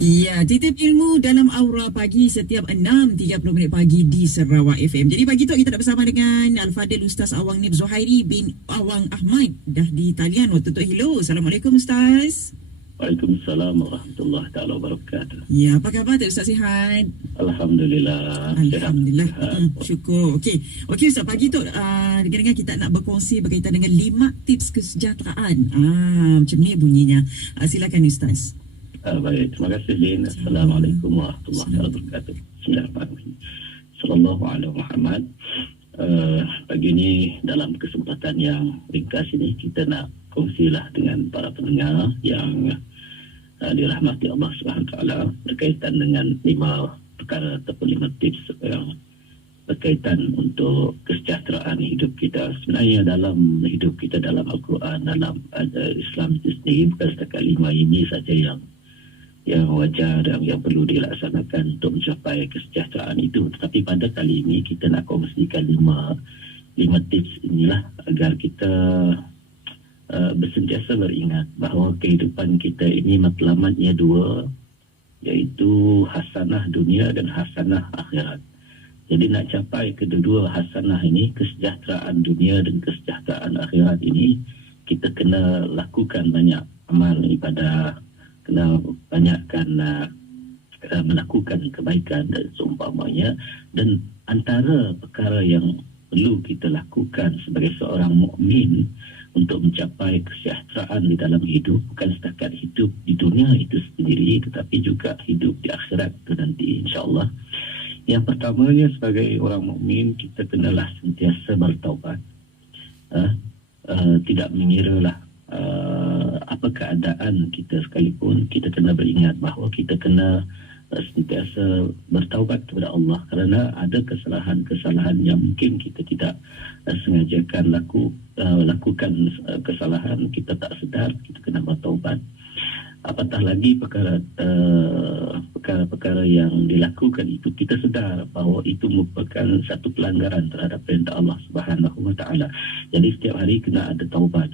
Ya, titip ilmu dalam Aura Pagi setiap 6.30 pagi di Sarawak FM. Jadi pagi tu kita nak bersama dengan Al-Fadil Ustaz Awang Nib Zuhairi bin Awang Ahmad. Dah di talian waktu tu. Hello, Assalamualaikum Ustaz. Waalaikumsalam warahmatullahi taala wabarakatuh. Ya, apa khabar Ustaz, sihat? Alhamdulillah. Alhamdulillah. Sihat. Syukur. Okey Ustaz, pagi tu dengan kita nak berkongsi berkaitan dengan 5 tips kesejahteraan. Macam ni bunyinya. Silakan Ustaz. Baik, terima kasih Lin. Assalamualaikum warahmatullahi wabarakatuh. Bismillahirrahmanirrahim. Sallallahu alaihi Muhammad. Pagi ini dalam kesempatan yang ringkas ini kita nak kongsilah dengan para pendengar yang dirahmati Allah Subhanahu Wa Taala berkaitan dengan 5 perkara ataupun 5 tips yang berkaitan untuk kesejahteraan hidup kita. Sebenarnya dalam hidup kita, dalam Al-Quran, dalam Islam itu sendiri, bukan setakat 5 ini saja yang wajar dan yang perlu dilaksanakan untuk mencapai kesejahteraan itu. Tetapi pada kali ini kita nak kongsikan 5 tips inilah agar kita bersentiasa beringat bahawa kehidupan kita ini matlamatnya 2, iaitu hasanah dunia dan hasanah akhirat. Jadi nak capai kedua-dua hasanah ini, kesejahteraan dunia dan kesejahteraan akhirat ini, kita kena lakukan banyak amal ibadah, kena banyakkan melakukan kebaikan dan seumpamanya. Dan antara perkara yang perlu kita lakukan sebagai seorang mukmin untuk mencapai kesejahteraan di dalam hidup, bukan setakat hidup di dunia itu sendiri, tetapi juga hidup di akhirat itu nanti, insya-Allah. Yang pertamanya, sebagai orang mukmin, kita kenalah sentiasa bertaubat. Tidak mengiralah apa keadaan kita sekalipun, kita kena beringat bahawa kita kena sentiasa bertaubat kepada Allah, kerana ada kesalahan-kesalahan yang mungkin kita tidak sengajakan lakukan kesalahan, kita tak sedar, kita kena bertaubat. Apatah lagi perkara-perkara yang dilakukan itu kita sedar bahawa itu merupakan satu pelanggaran terhadap perintah Allah Subhanahu Wa Taala. Jadi setiap hari kena ada taubat.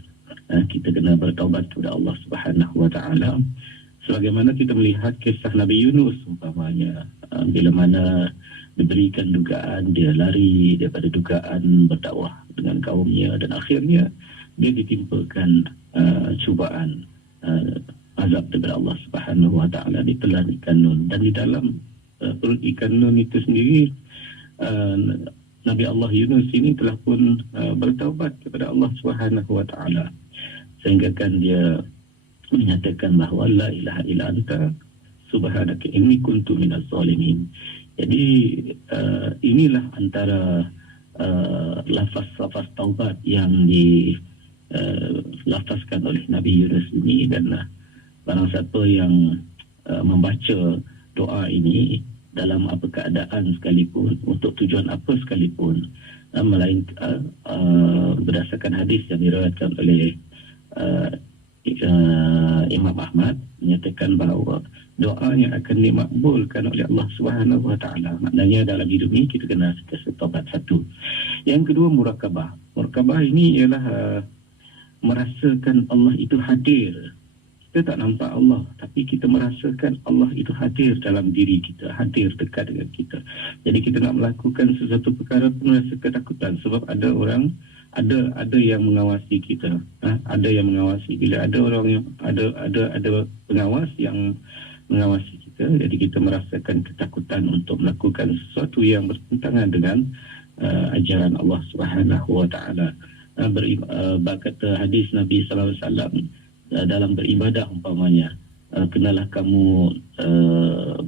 Kita kena bertaubat kepada Allah Subhanahu Wa Taala. Sebagaimana kita melihat kisah Nabi Yunus umpamanya, bila mana diberikan dugaan, dia lari daripada dugaan berdakwah dengan kaumnya, dan akhirnya dia ditimpakan cubaan, azab daripada Allah Subhanahu Wa Taala, ditelan ikan nun. Dan di dalam perut ikan nun itu sendiri, Nabi Allah Yunus ini telah pun bertaubat kepada Allah Subhanahu Wa Taala, sehingga kan dia menyatakan bahawa la ilaha illa anta subhanaka inni kuntu minaz zalimin. Jadi inilah antara lafaz taubat yang dilafazkan oleh Nabi Yunus ini. Dan barang siapa yang membaca doa ini dalam apa keadaan sekalipun, untuk tujuan apa sekalipun, melainkan berdasarkan hadis yang diriwayatkan oleh Imam Ahmad, menyatakan bahawa doanya akan dimakbulkan oleh Allah Subhanahu Wa Taala. Maknanya dalam hidup ini kita kena taubat, satu. Yang kedua, murakabah. Murakabah ini ialah merasakan Allah itu hadir. Kita tak nampak Allah, tapi kita merasakan Allah itu hadir dalam diri kita, hadir dekat dengan kita. Jadi kita nak melakukan sesuatu perkara pun rasa ketakutan, sebab ada orang, ada yang mengawasi kita, ada yang mengawasi. Bila ada orang yang ada pengawas yang mengawasi kita, jadi kita merasakan ketakutan untuk melakukan sesuatu yang bertentangan dengan ajaran Allah Subhanahu Wa Taala. Berkata hadis Nabi sallallahu alaihi wasallam dalam beribadah umpamanya, kenalah kamu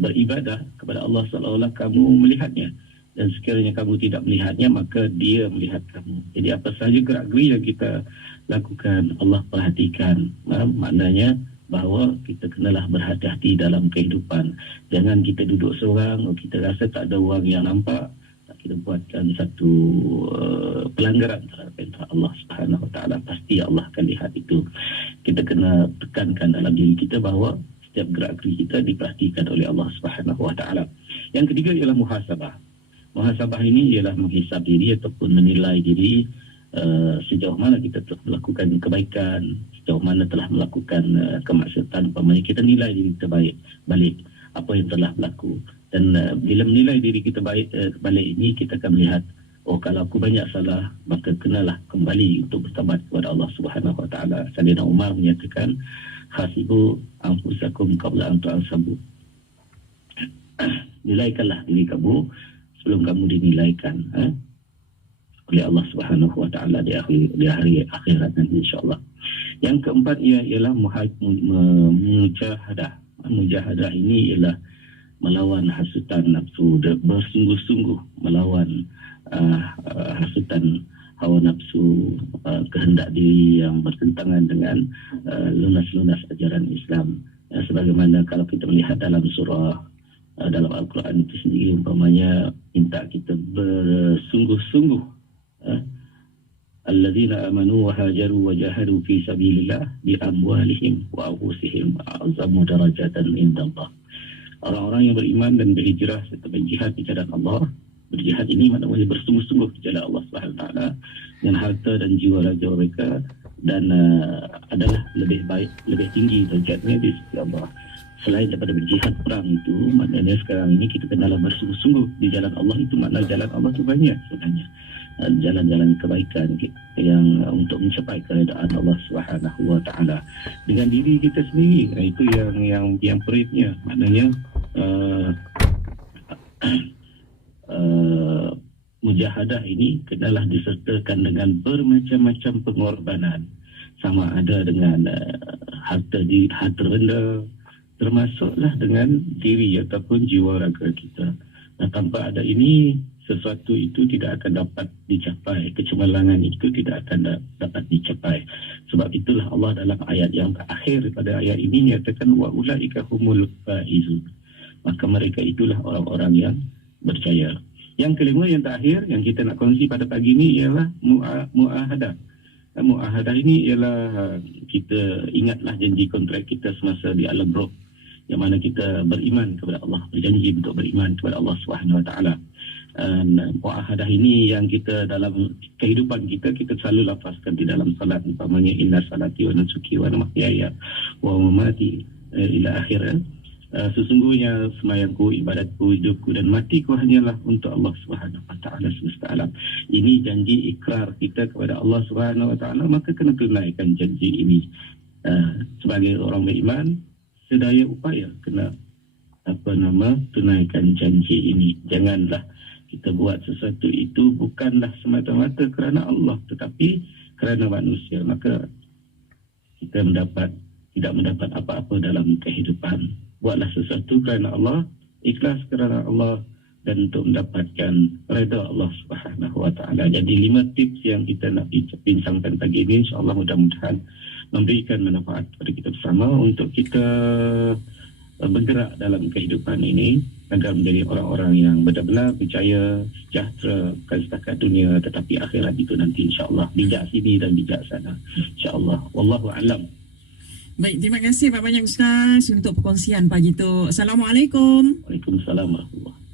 beribadah kepada Allah seolah-olah kamu melihatnya, dan sekiranya kamu tidak melihatnya, maka dia melihat kamu. Jadi apa sahaja gerak-geri yang kita lakukan, Allah perhatikan. Maknanya bahawa kita kenalah berhati-hati dalam kehidupan. Jangan kita duduk seorang, kita rasa tak ada orang yang nampak, kita buatkan satu pelanggaran terhadap perintah Allah Subhanahu Wa Taala. Pasti Allah akan lihat itu. Kita kena tekankan dalam diri kita bahawa setiap gerak-geri kita diperhatikan oleh Allah Subhanahu Wa Taala. Yang ketiga ialah muhasabah. Muhasabah ini ialah menghisab diri ataupun menilai diri, sejauh mana kita telah melakukan kebaikan, sejauh mana telah melakukan kemaksiatan. Umpamanya kita nilai diri kita balik. apa yang telah berlaku. Dan bila menilai diri kita baik balik ini, kita akan melihat, oh kalau aku banyak salah, maka kenalah kembali untuk bertaubat kepada Allah Subhanahu Wa Taala. Sayyidina Umar menyatakan, hasibu anfusakum qabla an tu'asabu. Nilaikanlah diri kamu sebelum kamu dinilaikan oleh Allah Subhanahu Wa Taala di hari akhirat nanti, insya-Allah. Yang keempat ialah mujahadah. Mujahadah ini ialah melawan hasutan nafsu, bersungguh-sungguh melawan hasutan hawa nafsu, kehendak diri yang bertentangan dengan lunas-lunas ajaran Islam. Sebagaimana kalau kita melihat dalam surah dalam Al-Quran itu sendiri, umpamanya minta kita bersungguh-sungguh, alladzina amanu wa hajaru wa jahadu fi sabilillah bi amwalihim wa anfusihim a'zamu darajatan indallah. Orang-orang yang beriman dan berhijrah serta berjihad di jalan Allah. Berjihad ini maknanya bersungguh-sungguh di jalan Allah Subhanahu Wa Taala dengan harta dan jiwa raga mereka, dan adalah lebih baik, lebih tinggi derajatnya di sisi Allah. Selain daripada berjihad perang itu, maknanya sekarang ini kita kenalah bersungguh-sungguh di jalan Allah. Itu makna jalan Allah itu banyak sebenarnya, jalan-jalan kebaikan yang untuk mencapai keredaan Allah Subhanahu Wa Taala dengan diri kita sendiri. Itu yang peritnya, maknanya mujahadah ini kenalah disertakan dengan bermacam-macam pengorbanan, sama ada dengan harta rendah, termasuklah dengan diri ataupun jiwa raga kita. Nah, tanpa ada ini, sesuatu itu tidak akan dapat dicapai, kecemerlangan itu tidak akan dapat dicapai. Sebab itulah Allah dalam ayat yang terakhir pada ayat ini nyatakan, wa ulaika humul faizun. Maka mereka itulah orang-orang yang berjaya. Yang kelima, yang terakhir yang kita nak kongsi pada pagi ini ialah mu'ahadah. Mu'ahadah ini ialah kita ingatlah janji kontrak kita semasa di alam roh, yang mana kita beriman kepada Allah, berjanji untuk beriman kepada Allah Subhanahu Wa Taala. Mu'ahadah ini yang kita dalam kehidupan kita selalu lafazkan di dalam salat, umpamanya inna salati wa nusuki wa mahyaya wa mamati ila akhir. Sesungguhnya semayangku, ibadatku, hidupku dan matiku hanyalah untuk Allah Subhanahu Wa Taala semesta alam. Ini janji ikrar kita kepada Allah Subhanahu Wa Taala, maka kena tunaikan janji ini. Sebagai orang beriman, sedaya upaya kena tunaikan janji ini. Janganlah kita buat sesuatu itu bukanlah semata-mata kerana Allah, tetapi kerana manusia, maka kita tidak mendapat apa-apa dalam kehidupan. Buatlah sesuatu kerana Allah, ikhlas kerana Allah, dan untuk mendapatkan redha Allah Subhanahu Wa Taala. Jadi 5 tips yang kita nak bincangkan pagi ini, insya-Allah mudah-mudahan memberikan manfaat kepada kita bersama untuk kita bergerak dalam kehidupan ini agar menjadi orang-orang yang benar-benar berjaya, sejahtera, bukan setakat dunia tetapi akhirat itu nanti, insya-Allah, bijak sini dan bijak sana, insya-Allah. Wallahu a'lam. Baik, terima kasih banyak Ustaz untuk perkongsian pagi itu. Assalamualaikum. Waalaikumsalam warahmatullahi.